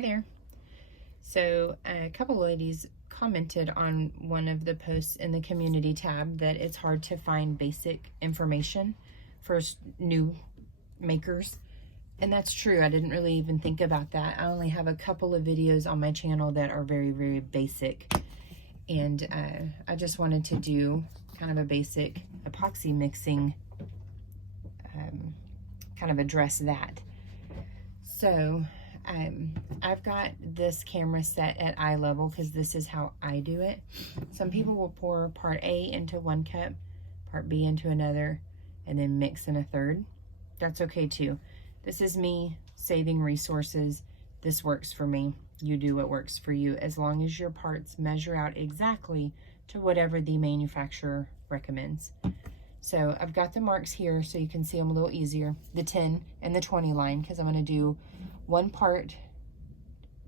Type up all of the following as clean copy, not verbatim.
Hi there. So a couple ladies commented on one of the posts in the community tab that it's hard to find basic information for new makers. And that's true. I didn't really even think about that. I only have a couple of videos on my channel that are very, very basic. And I just wanted to do kind of a basic epoxy mixing, kind of address that. So I've got this camera set at eye level because this is how I do it. Some people will pour part A into one cup, part B into another, and then mix in a third. That's okay too. This is me saving resources. This works for me. You do what works for you, as long as your parts measure out exactly to whatever the manufacturer recommends. So I've got the marks here so you can see them a little easier. The 10 and the 20 line, because I'm going to do one part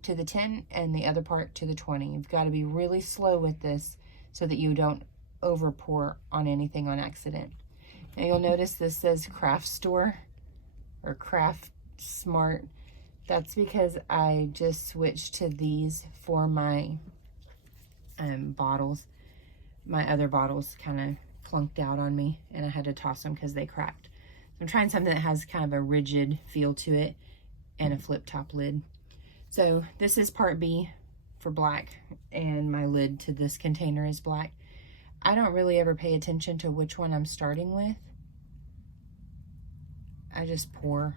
to the 10 and the other part to the 20. You've got to be really slow with this so that you don't over pour on anything on accident. Now you'll notice this says craft store or craft smart. That's because I just switched to these for my bottles. My other bottles kind of clunked out on me and I had to toss them because they cracked. So I'm trying something that has kind of a rigid feel to it and a flip top lid. So this is part B for black, and my lid to this container is black. I don't really ever pay attention to which one I'm starting with. I just pour.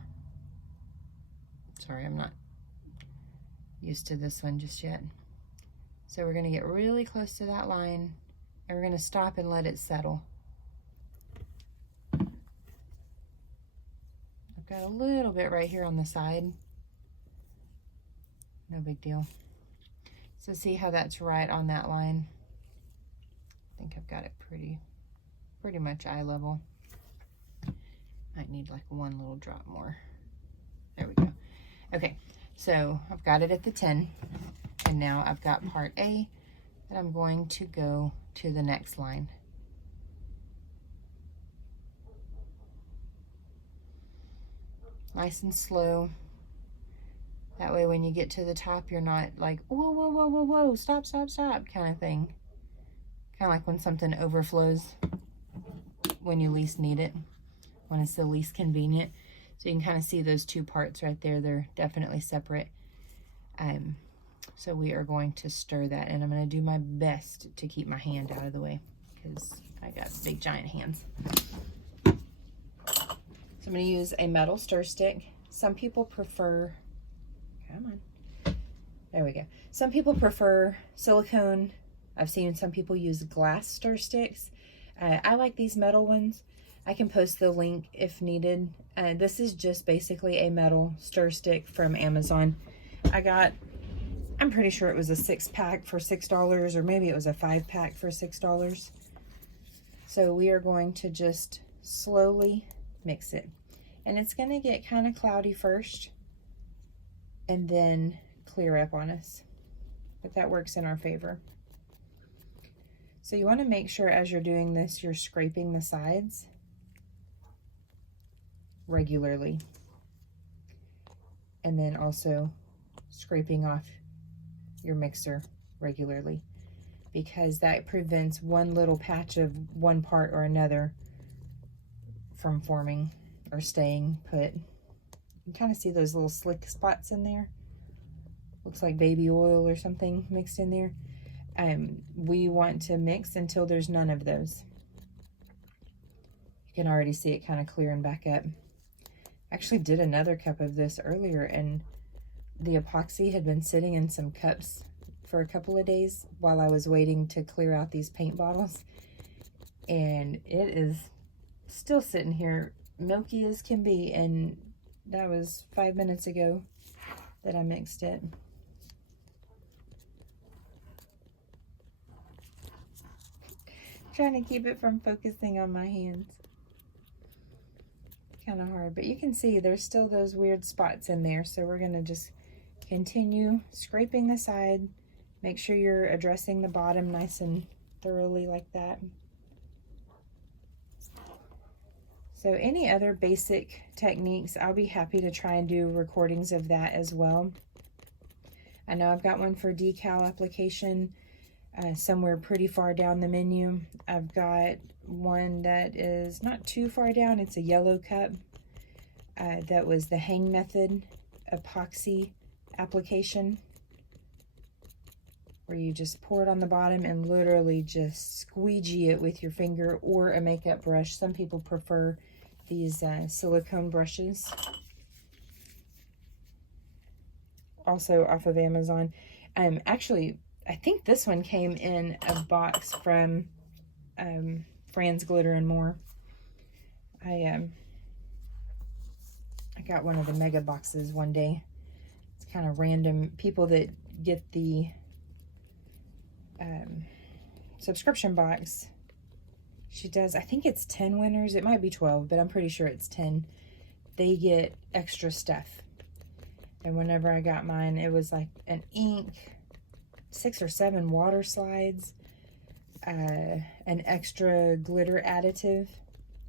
Sorry, I'm not used to this one just yet. So we're going to get really close to that line and we're going to stop and let it settle. I've got a little bit right here on the side. No big deal. So see how that's right on that line? I think I've got it pretty much eye level. Might need like one little drop more. There we go. Okay, so I've got it at the 10, and now I've got part A that I'm going to go to the next line. Nice and slow. That way when you get to the top, you're not like, whoa, whoa, whoa, whoa, whoa, stop, stop, stop, kind of thing. Kind of like when something overflows when you least need it, when it's the least convenient. So you can kind of see those two parts right there. They're definitely separate. So we are going to stir that, and I'm going to do my best to keep my hand out of the way because I got big giant hands. So I'm going to use a metal stir stick. Some people prefer, come on, there we go. Some people prefer silicone. I've seen some people use glass stir sticks. I like these metal ones. I can post the link if needed. This is just basically a metal stir stick from Amazon. I'm pretty sure it was a 6-pack for $6, or maybe it was a 5-pack for $6. So we are going to just slowly mix it. And it's going to get kind of cloudy first and then clear up on us. But that works in our favor. So you want to make sure as you're doing this, you're scraping the sides regularly. And then also scraping off your mixer regularly, because that prevents one little patch of one part or another from forming or staying put. You can kind of see those little slick spots in there. Looks like baby oil or something mixed in there. We want to mix until there's none of those. You can already see it kind of clearing back up. I actually did another cup of this earlier, and the epoxy had been sitting in some cups for a couple of days while I was waiting to clear out these paint bottles. And it is still sitting here milky as can be, and that was 5 minutes ago that I mixed it. Trying to keep it from focusing on my hands. Kind of hard, but you can see there's still those weird spots in there. So we're going to just continue scraping the side. Make sure you're addressing the bottom nice and thoroughly like that. So any other basic techniques, I'll be happy to try and do recordings of that as well. I know I've got one for decal application somewhere pretty far down the menu. I've got one that is not too far down. It's a yellow cup. That was the hang method epoxy application, where you just pour it on the bottom and literally just squeegee it with your finger or a makeup brush. Some people prefer these silicone brushes. Also off of Amazon. Actually, I think this one came in a box from Fran's Glitter and More. I got one of the mega boxes one day. It's kind of random. People that get the subscription box, she does, I think it's 10 winners. It might be 12, but I'm pretty sure it's 10. They get extra stuff. And whenever I got mine, it was like an ink, 6 or 7 water slides, an extra glitter additive,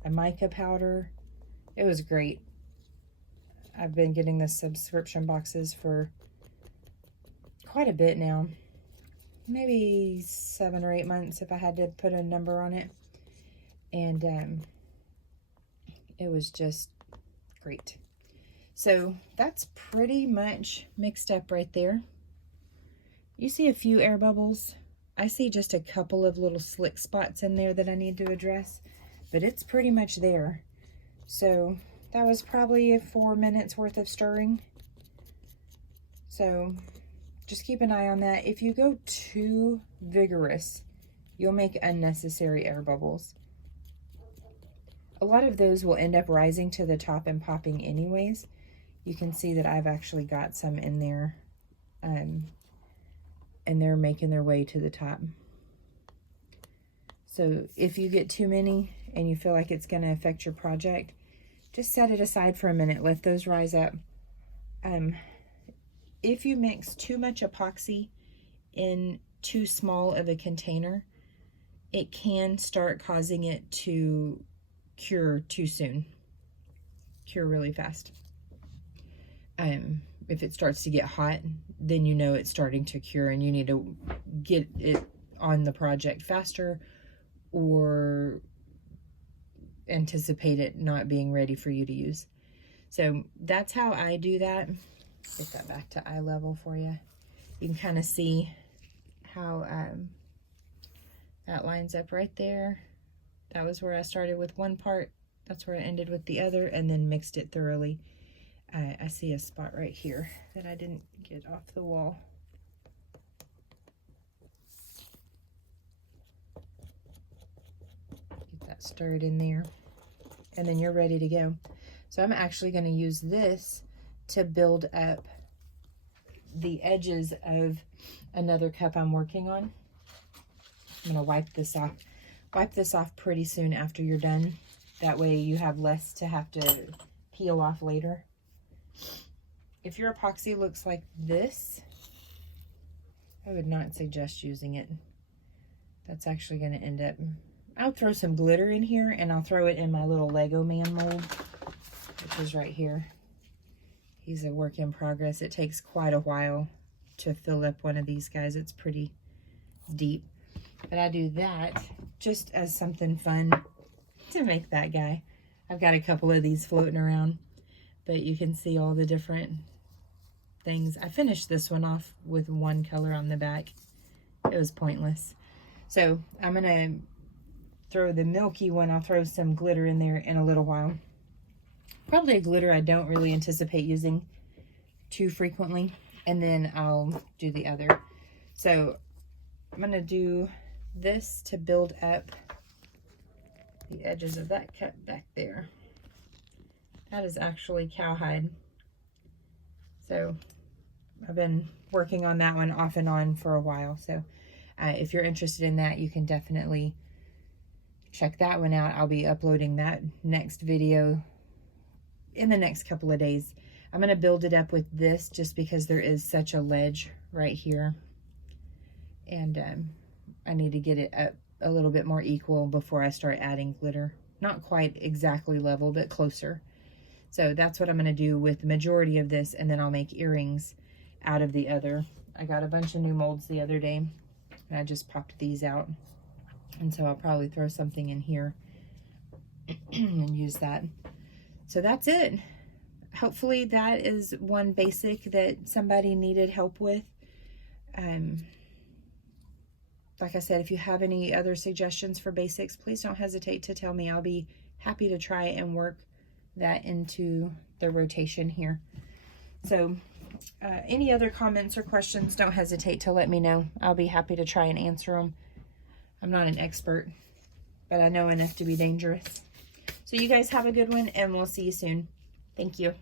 a mica powder. It was great. I've been getting the subscription boxes for quite a bit now. Maybe 7 or 8 months if I had to put a number on it. And it was just great. So that's pretty much mixed up right there. You see a few air bubbles. I see just a couple of little slick spots in there that I need to address, but it's pretty much there. So that was probably 4 minutes worth of stirring. So just keep an eye on that. If you go too vigorous, you'll make unnecessary air bubbles. A lot of those will end up rising to the top and popping anyways. You can see that I've actually got some in there, and they're making their way to the top. So if you get too many and you feel like it's going to affect your project, just set it aside for a minute. Let those rise up. If you mix too much epoxy in too small of a container, it can start causing it to cure too soon. Cure really fast. If it starts to get hot, then you know it's starting to cure and you need to get it on the project faster or anticipate it not being ready for you to use. So that's how I do that. Get that back to eye level for you. You can kind of see how that lines up right there. That was where I started with one part. That's where I ended with the other, and then mixed it thoroughly. I see a spot right here that I didn't get off the wall. Get that stirred in there, and then you're ready to go. So I'm actually going to use this to build up the edges of another cup I'm working on. I'm going to wipe this off. Wipe this off pretty soon after you're done. That way you have less to have to peel off later. If your epoxy looks like this, I would not suggest using it. That's actually going to end up... I'll throw some glitter in here, and I'll throw it in my little Lego man mold, which is right here. He's a work in progress. It takes quite a while to fill up one of these guys. It's pretty deep. But I do that just as something fun to make that guy. I've got a couple of these floating around, but you can see all the different things. I finished this one off with one color on the back. It was pointless. So I'm going to throw the milky one. I'll throw some glitter in there in a little while. Probably a glitter I don't really anticipate using too frequently. And then I'll do the other. So I'm going to do this to build up the edges of that cut back there. That is actually cowhide. So I've been working on that one off and on for a while. So if you're interested in that, you can definitely check that one out. I'll be uploading that next video in the next couple of days. I'm going to build it up with this just because there is such a ledge right here. And I need to get it up a little bit more equal before I start adding glitter. Not quite exactly level, but closer. So that's what I'm going to do with the majority of this, and then I'll make earrings out of the other. I got a bunch of new molds the other day, and I just popped these out. And so I'll probably throw something in here and use that. So that's it. Hopefully that is one basic that somebody needed help with. Like I said, if you have any other suggestions for basics, please don't hesitate to tell me. I'll be happy to try and work that into the rotation here. So any other comments or questions, don't hesitate to let me know. I'll be happy to try and answer them. I'm not an expert, but I know enough to be dangerous. So you guys have a good one, and we'll see you soon. Thank you.